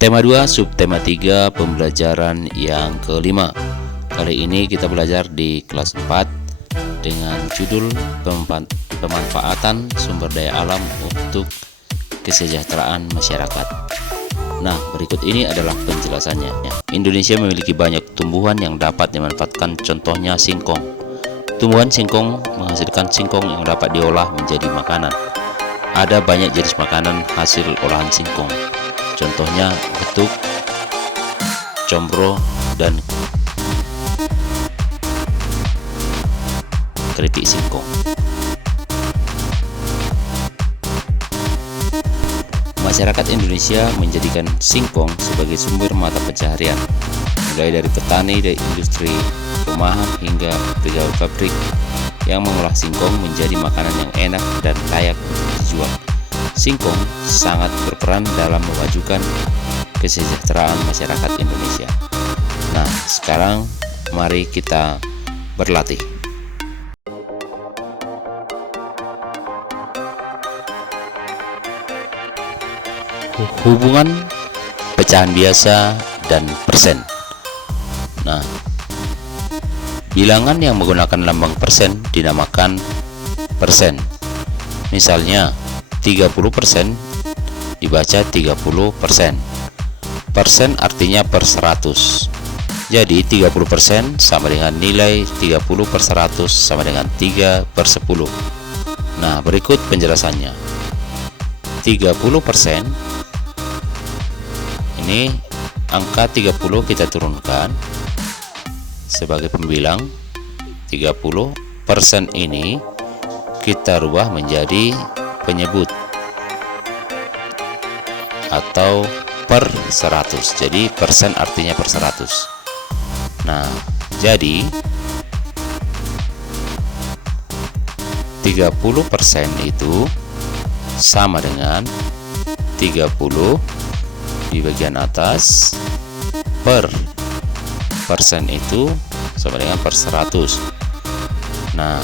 Tema 2, subtema 3, pembelajaran yang kelima. Kali ini kita belajar di kelas 4 dengan judul pemanfaatan sumber daya alam untuk kesejahteraan masyarakat. Nah, berikut ini adalah penjelasannya. Indonesia memiliki banyak tumbuhan yang dapat dimanfaatkan, contohnya singkong. Tumbuhan singkong menghasilkan singkong yang dapat diolah menjadi makanan. Ada banyak jenis makanan hasil olahan singkong. Contohnya betuk, combro, dan keripik singkong. Masyarakat Indonesia menjadikan singkong sebagai sumber mata pencaharian, mulai dari petani, dari industri rumahan hingga pegawai-pabrik yang mengolah singkong menjadi makanan yang enak dan layak untuk dijual. Singkong sangat berperan dalam memajukan kesejahteraan masyarakat Indonesia. Nah, sekarang mari kita berlatih. Hubungan pecahan biasa dan persen. Nah, bilangan yang menggunakan lambang persen dinamakan persen. Misalnya 30% dibaca 30%. Persen artinya per 100. Jadi 30% sama dengan nilai 30 per 100 sama dengan 3 per 10. Nah, berikut penjelasannya. 30%, ini angka 30 kita turunkan sebagai pembilang. 30% ini kita rubah menjadi penyebut atau per 100. Jadi persen artinya per 100. Nah, jadi 30% itu sama dengan 30 di bagian atas per persen itu sama dengan per 100. Nah,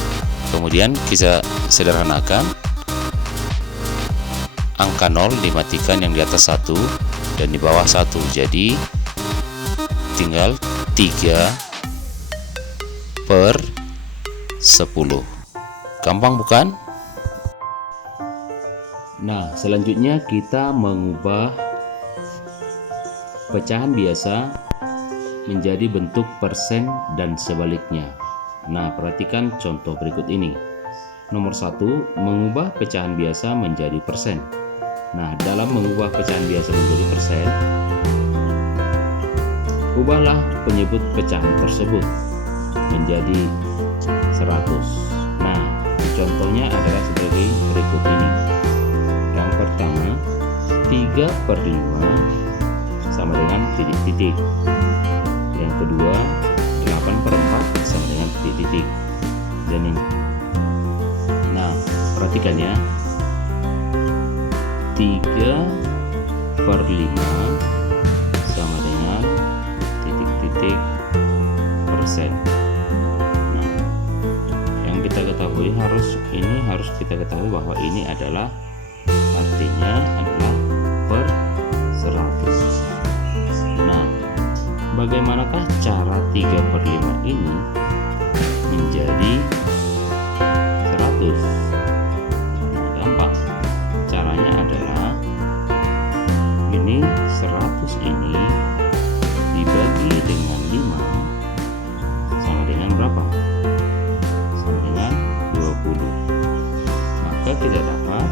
kemudian kita sederhanakan. Angka 0 dimatikan yang di atas 1 dan di bawah 1. Jadi tinggal 3 per 10. Gampang bukan? Nah, selanjutnya kita mengubah pecahan biasa menjadi bentuk persen dan sebaliknya. Nah, perhatikan contoh berikut ini. Nomor 1, mengubah pecahan biasa menjadi persen. Nah, dalam mengubah pecahan biasa menjadi persen, ubahlah penyebut pecahan tersebut menjadi 100. Nah, contohnya adalah sebagai berikut ini. Yang pertama, 3 per 5 sama dengan titik-titik. Yang kedua, 8 per 4 sama dengan titik-titik. Dan yang perhatikan ya, 3 per 5 sama dengan titik-titik persen. Nah, yang kita ketahui harus kita ketahui bahwa ini adalah artinya adalah per 100. Nah, bagaimanakah cara 3 per 5 ini menjadi 100? Gampang. Caranya adalah ini 100 ini dibagi dengan 5 sama dengan berapa? Sama dengan 20. Maka kita dapat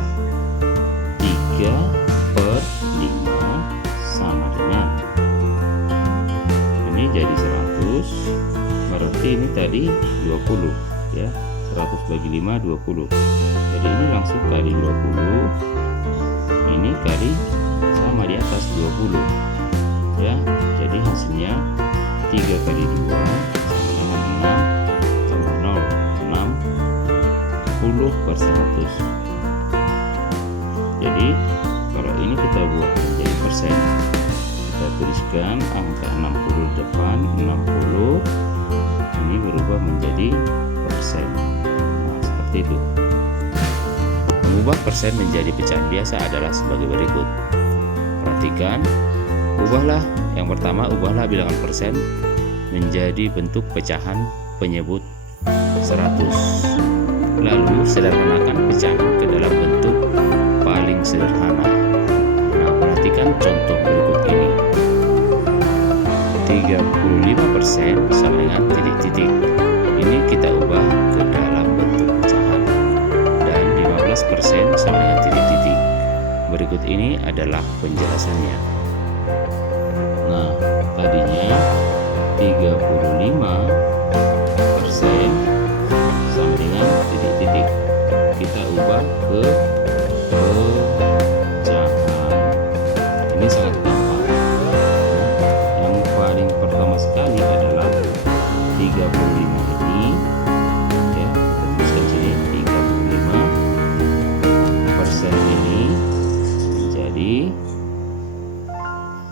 3 per 5 sama dengan, ini jadi 100, berarti ini tadi 20 ya. 100 bagi 5 20. Jadi ini langsung kali 20. Ini kali sama di atas 20 ya. Jadi hasilnya 3 kali 2 sama dengan 6 tambah 0, 60 per 100. Jadi kalau ini kita buat menjadi persen, kita tuliskan angka 60 depan, 60 ini berubah menjadi persen. Nah, seperti itu. Mengubah persen menjadi pecahan biasa adalah sebagai berikut. Perhatikan, Yang pertama, ubahlah bilangan persen menjadi bentuk pecahan penyebut 100. Lalu sederhanakan pecahan ke dalam bentuk paling sederhana. Nah, perhatikan contoh berikut ini. 35% sama dengan titik-titik. Ini kita ubah ke dalam bentuk pecahan. Dan 15% sama dengan titik-titik. Berikut ini adalah penjelasannya. Nah, tadinya 35% sama dengan titik-titik. Kita ubah ke pecahan. Ini sangat gampang. Yang paling pertama sekali adalah 35 ini, ya, kita tuliskan sini 35% ini menjadi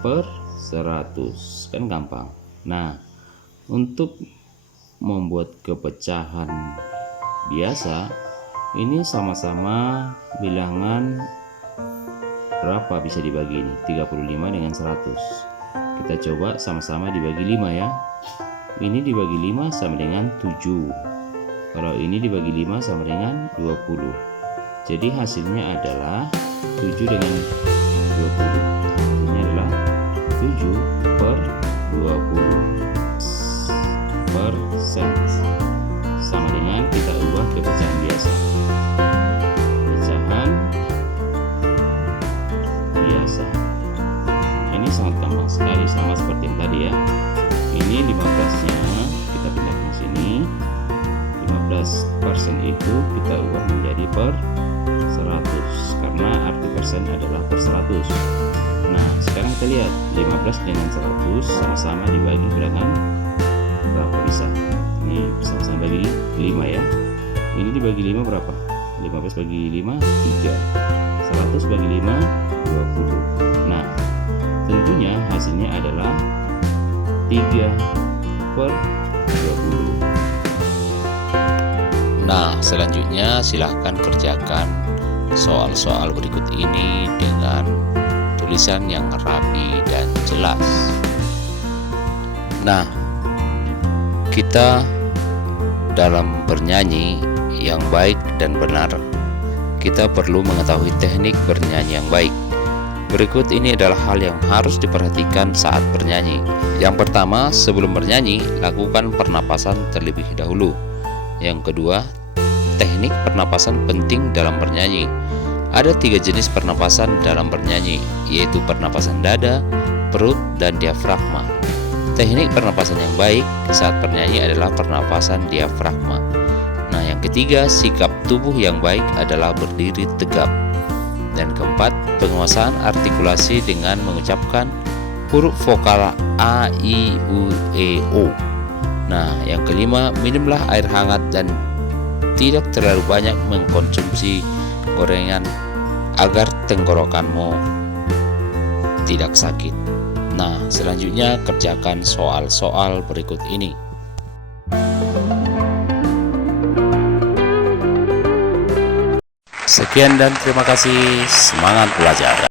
per 100, kan gampang. Nah, untuk membuat kepecahan biasa, ini sama-sama bilangan berapa bisa dibagi ini? 35 dengan 100. Kita coba sama-sama dibagi 5 ya. Ini dibagi 5 sama dengan 7. Kalau ini dibagi 5 sama dengan 20. Jadi hasilnya adalah 7 dengan 20. Hasilnya adalah 7 per 20 persen, sama dengan kita ubah ke pecahan biasa. Pecahan biasa. Ini sangat gampang sekali, sama seperti yang tadi ya. Ini 15-nya kita pindahkan ke sini. 15% itu kita ubah menjadi per 100 karena arti persen adalah per 100. Nah, sekarang kita lihat 15 dengan 100 sama-sama dibagi bilangan berapa bisa? Ini sama-sama bagi 5 ya. Ini dibagi 5 berapa? 15 bagi 5 3. 100 bagi 5 20. Nah, tentunya hasilnya adalah 3 per 20. Nah, selanjutnya silahkan kerjakan soal-soal berikut ini dengan tulisan yang rapi dan jelas. Nah, kita dalam bernyanyi yang baik dan benar, kita perlu mengetahui teknik bernyanyi yang baik. Berikut ini adalah hal yang harus diperhatikan saat bernyanyi. Yang pertama, sebelum bernyanyi, lakukan pernapasan terlebih dahulu. Yang kedua, teknik pernapasan penting dalam bernyanyi. Ada 3 jenis pernapasan dalam bernyanyi, yaitu pernapasan dada, perut, dan diafragma. Teknik pernapasan yang baik saat bernyanyi adalah pernapasan diafragma. Nah, yang ketiga, sikap tubuh yang baik adalah berdiri tegap. Dan keempat, penguasaan artikulasi dengan mengucapkan huruf vokal A, I, U, E, O. Nah, yang kelima, minumlah air hangat dan tidak terlalu banyak mengkonsumsi gorengan agar tenggorokanmu tidak sakit. Nah, selanjutnya kerjakan soal-soal berikut ini. Sekian dan terima kasih. Semangat belajar.